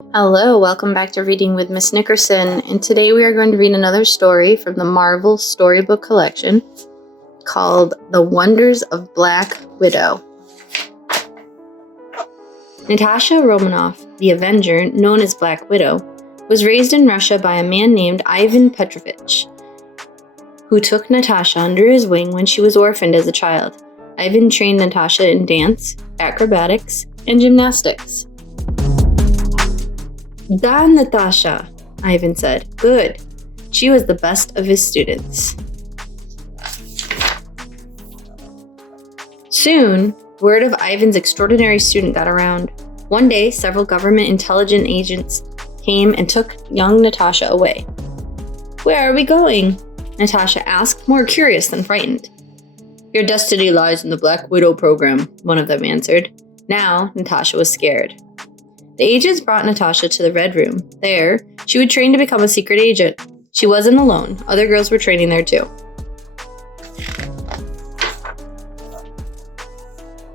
Hello, welcome back to Reading with Miss Nickerson, and today we are going to read another story from the Marvel Storybook Collection called The Wonders of Black Widow. Natasha Romanoff, the Avenger, known as Black Widow, was raised in Russia by a man named Ivan Petrovich, who took Natasha under his wing when she was orphaned as a child. Ivan trained Natasha in dance, acrobatics, and gymnastics. "Da, Natasha," Ivan said. "Good." She was the best of his students. Soon, word of Ivan's extraordinary student got around. One day, several government intelligence agents came and took young Natasha away. "Where are we going?" Natasha asked, more curious than frightened. "Your destiny lies in the Black Widow program," one of them answered. Now, Natasha was scared. The agents brought Natasha to the Red Room. There, she would train to become a secret agent. She wasn't alone. Other girls were training there too.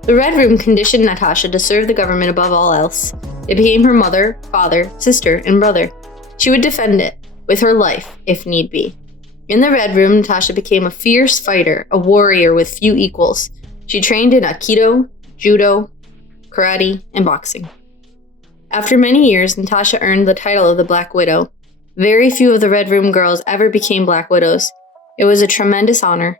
The Red Room conditioned Natasha to serve the government above all else. It became her mother, father, sister, and brother. She would defend it with her life, if need be. In the Red Room, Natasha became a fierce fighter, a warrior with few equals. She trained in Aikido, Judo, Karate, and boxing. After many years, Natasha earned the title of the Black Widow. Very few of the Red Room girls ever became Black Widows. It was a tremendous honor.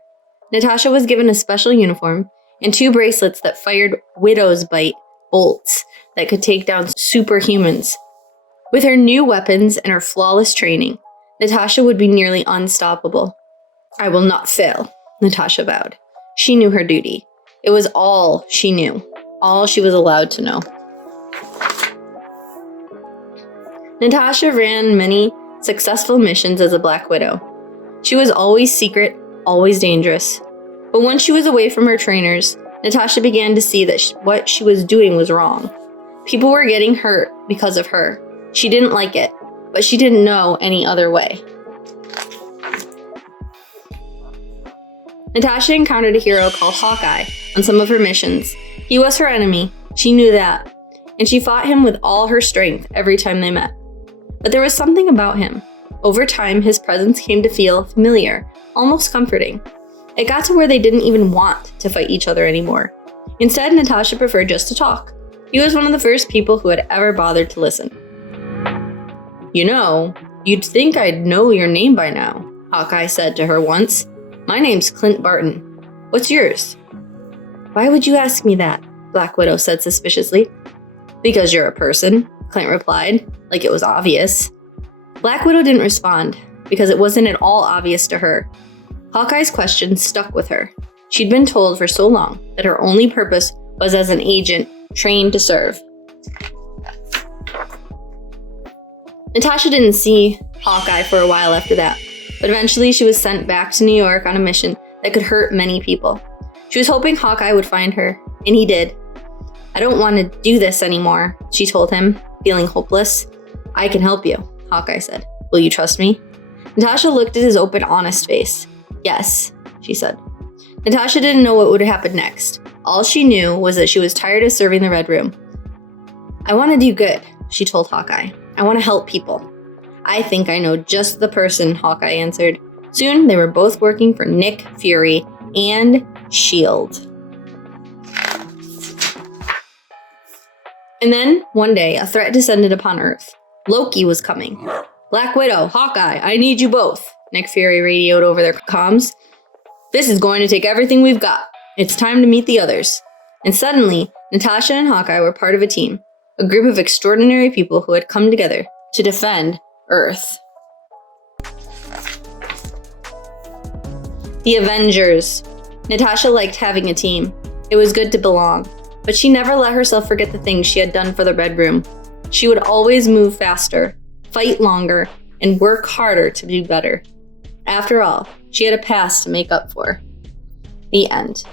Natasha was given a special uniform and 2 bracelets that fired widow's bite bolts that could take down superhumans. With her new weapons and her flawless training, Natasha would be nearly unstoppable. "I will not fail," Natasha vowed. She knew her duty. It was all she knew, all she was allowed to know. Natasha ran many successful missions as a Black Widow. She was always secret, always dangerous. But once she was away from her trainers, Natasha began to see that what she was doing was wrong. People were getting hurt because of her. She didn't like it, but she didn't know any other way. Natasha encountered a hero called Hawkeye on some of her missions. He was her enemy. She knew that, and she fought him with all her strength every time they met. But there was something about him. Over time, his presence came to feel familiar, almost comforting. It got to where they didn't even want to fight each other anymore. Instead, Natasha preferred just to talk. He was one of the first people who had ever bothered to listen. "You know, you'd think I'd know your name by now," Hawkeye said to her once. "My name's Clint Barton. What's yours?" "Why would you ask me that?" Black Widow said suspiciously. "Because you're a person," Clint replied, like it was obvious. Black Widow didn't respond, because it wasn't at all obvious to her. Hawkeye's question stuck with her. She'd been told for so long that her only purpose was as an agent trained to serve. Natasha didn't see Hawkeye for a while after that, but eventually she was sent back to New York on a mission that could hurt many people. She was hoping Hawkeye would find her, and he did. "I don't want to do this anymore," she told him, feeling hopeless. "I can help you," Hawkeye said. "Will you trust me?" Natasha looked at his open, honest face. "Yes," she said. Natasha didn't know what would happen next. All she knew was that she was tired of serving the Red Room. "I want to do good," she told Hawkeye. "I want to help people." "I think I know just the person," Hawkeye answered. Soon, they were both working for Nick Fury and S.H.I.E.L.D. And then, one day, a threat descended upon Earth. Loki was coming. "Black Widow, Hawkeye, I need you both," Nick Fury radioed over their comms. "This is going to take everything we've got. It's time to meet the others." And suddenly, Natasha and Hawkeye were part of a team, a group of extraordinary people who had come together to defend Earth. The Avengers. Natasha liked having a team. It was good to belong. But she never let herself forget the things she had done for the Red Room. She would always move faster, fight longer, and work harder to do better. After all, she had a past to make up for. The end.